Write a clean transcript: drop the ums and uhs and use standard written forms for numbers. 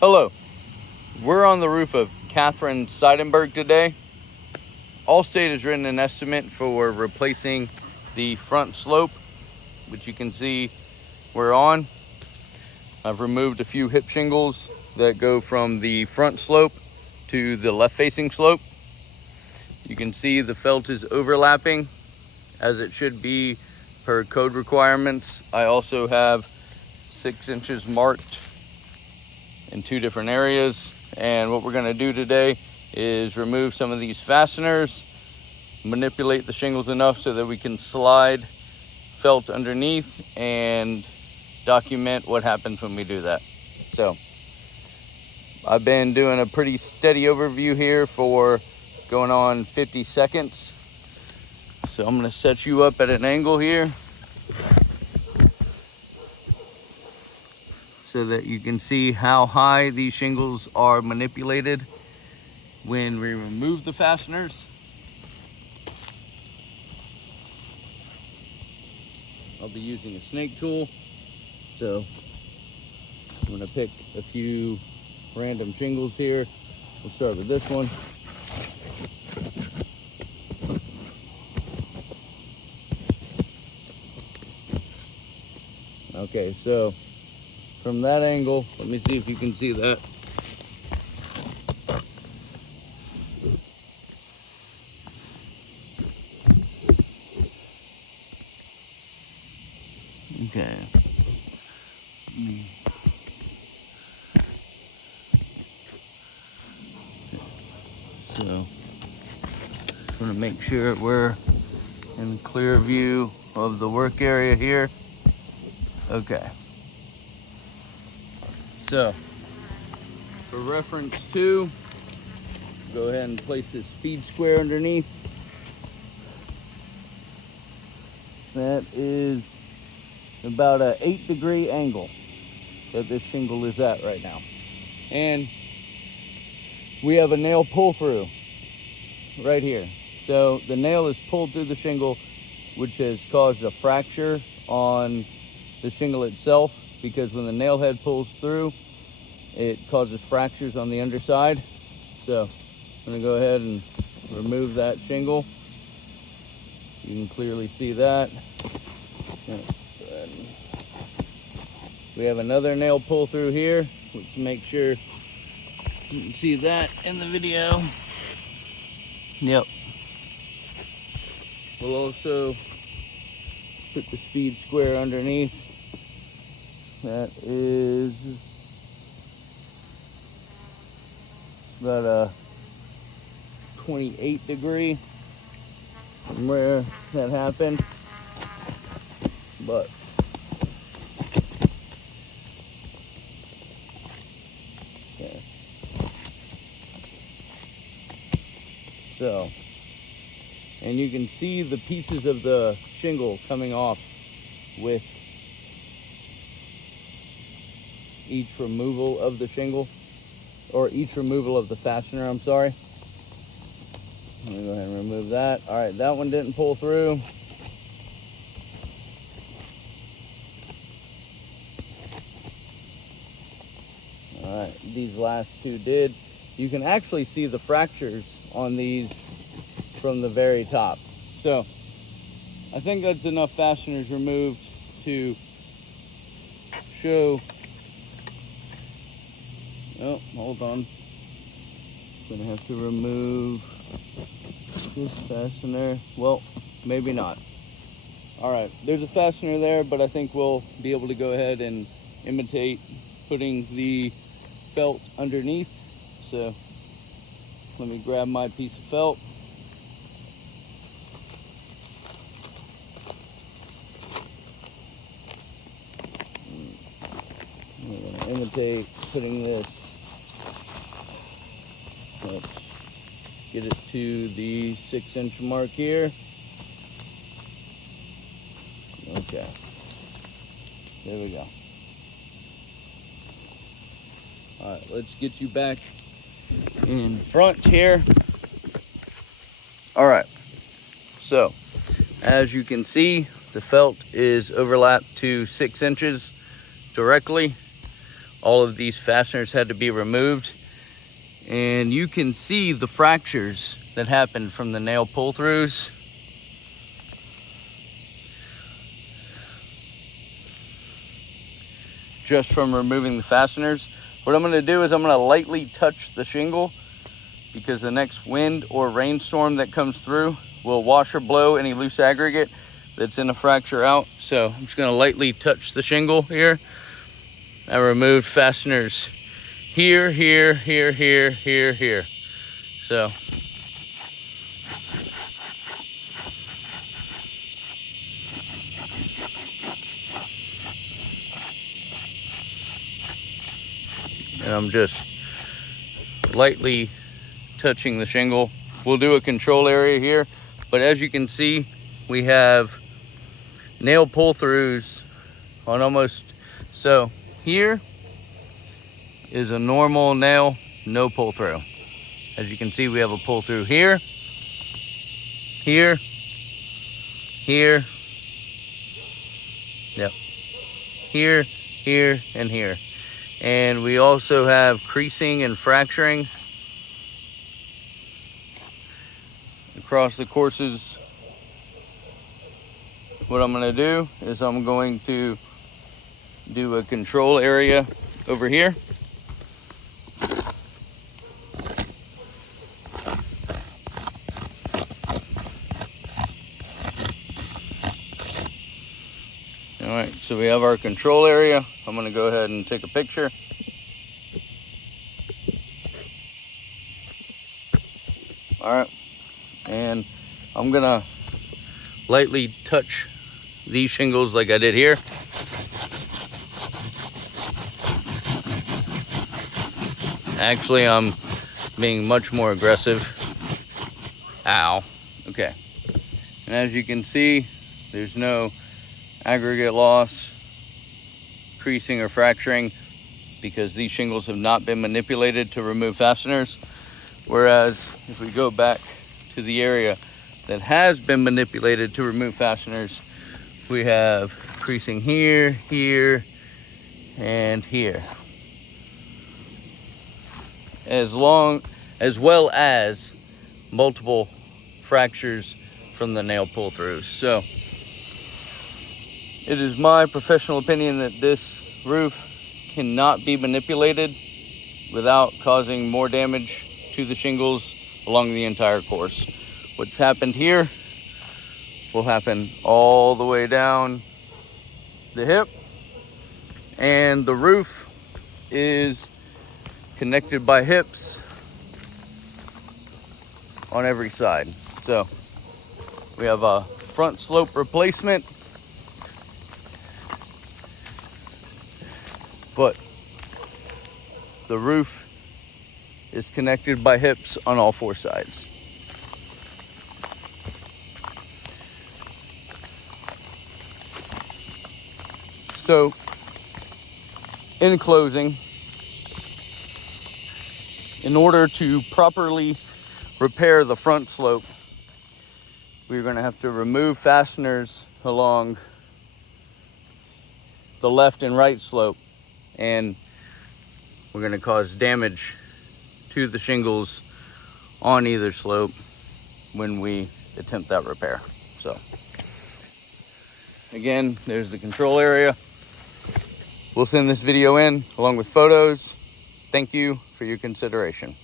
Hello, we're on the roof of Catherine Seidenberg today. Allstate has written an estimate for replacing the front slope, which you can see we're on. I've removed a few hip shingles that go from the front slope to the left facing slope. You can see the felt is overlapping as it should be per code requirements. I also have 6 inches marked in 2 different areas, and what we're going to do today is remove some of these fasteners, manipulate the shingles enough so that we can slide felt underneath and document what happens when we do that. So I've been doing a pretty steady overview here for going on 50 seconds. So I'm going to set you up at an angle here so that you can see how high these shingles are manipulated when we remove the fasteners. I'll be using a snake tool, so I'm going to pick a few random shingles here. We'll start with this one. Okay, so from that angle, let me see if you can see that. Okay. So, I'm going to make sure we're in clear view of the work area here. Okay. So, for reference 2, go ahead and place this speed square underneath. That is about an 8-degree angle that this shingle is at right now. And we have a nail pull through right here. So the nail is pulled through the shingle, which has caused a fracture on the shingle itself, because when the nail head pulls through, it causes fractures on the underside. So I'm going to go ahead and remove that shingle. You can clearly see that. We have another nail pull through here, which make sure you can see that in the video. Yep. We'll also put the speed square underneath. That is about a 28 degree from where that happened. But okay. So, and you can see the pieces of the shingle coming off with each removal of the shingle, or each removal of the fastener, I'm sorry. Let me go ahead and remove that. All right, that one didn't pull through. All right, these last 2 did. You can actually see the fractures on these from the very top. So I think that's enough fasteners removed to show. Oh, hold on. Gonna have to remove this fastener. Well, maybe not. All right, there's a fastener there, but I think we'll be able to go ahead and imitate putting the felt underneath. So let me grab my piece of felt. I'm gonna imitate putting this. Let's get it to the 6-inch mark here. Okay, there we go. All right, let's get you back in front here. All right, so as you can see, the felt is overlapped to 6 inches directly. all of these fasteners had to be removed. And you can see the fractures that happened from the nail pull-throughs. Just from removing the fasteners. What I'm going to do is I'm going to lightly touch the shingle, because the next wind or rainstorm that comes through will wash or blow any loose aggregate that's in a fracture out. So I'm just going to lightly touch the shingle here. I removed fasteners here, here, here, here, here, here. So and I'm just lightly touching the shingle. We'll do a control area here, but as you can see, we have nail pull-throughs on almost, so here is a normal nail, no pull-through. As you can see, we have a pull-through here, here, here, yep, here, here, and here. And we also have creasing and fracturing across the courses. What I'm going to do is I'm going to do a control area over here. All right, so we have our control area. I'm going to go ahead and take a picture. All right, and I'm going to lightly touch these shingles like I did here. Actually, I'm being much more aggressive. Ow. Okay. And as you can see, there's no aggregate loss, creasing, or fracturing, because these shingles have not been manipulated to remove fasteners. Whereas if we go back to the area that has been manipulated to remove fasteners, we have creasing here, here, and here, as well as multiple fractures from the nail pull-throughs. So it is my professional opinion that this roof cannot be manipulated without causing more damage to the shingles along the entire course. What's happened here will happen all the way down the hip, and the roof is connected by hips on every side. So we have a front slope replacement, but the roof is connected by hips on all four sides. So, in closing, in order to properly repair the front slope, we're going to have to remove fasteners along the left and right slope, and we're going to cause damage to the shingles on either slope when we attempt that repair. So, again, there's the control area. We'll send this video in along with photos. Thank you for your consideration.